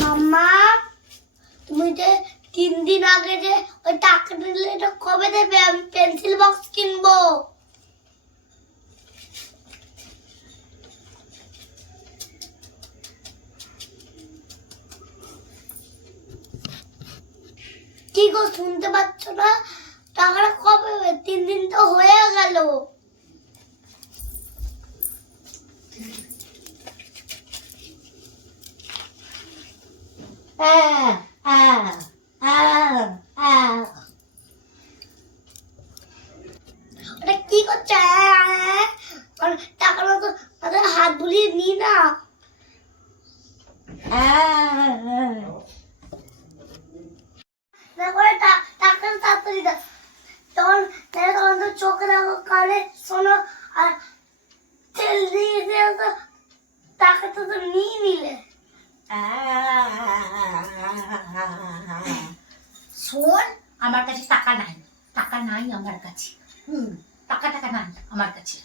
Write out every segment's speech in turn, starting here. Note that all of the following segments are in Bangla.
মাম্মা তুমি যে তিন দিন আগে যে ওই টাকা দিলে এটা কবে দেবে? আমি পেন্সিল বক্স কিনবো। কি গো, শুনতে পাচ্ছ না? টাকাটা কবে তিন দিন তো হয়ে গেল হ্যাঁ হ্যাঁ হ্যাঁ হ্যাঁ ওটা কি করছে? আহ, আহ, টাকাটা তো তাদের হাত বুলিয়ে নি। না তখন তখন তো চোখে দেখো কানে শোনো আর তেল দিয়ে টাকাটা তো নিয়ে নিলে। শোন, আমার কাছে টাকা নাই। টাকা নাই আমার কাছে। হুম, টাকা টাকা নাই আমার কাছে।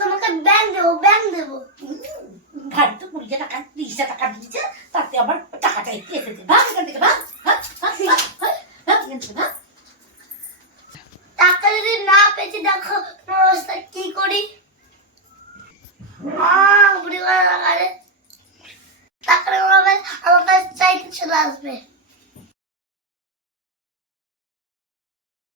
তোমাকে ব্যাংক দেবো ব্যাংক দেবো। ঘাড়ি তো কুড়ি টাকা তিরিশটা টাকা দিয়েছে, তাতে আবার টাকাটা এসেছে চলে আসবে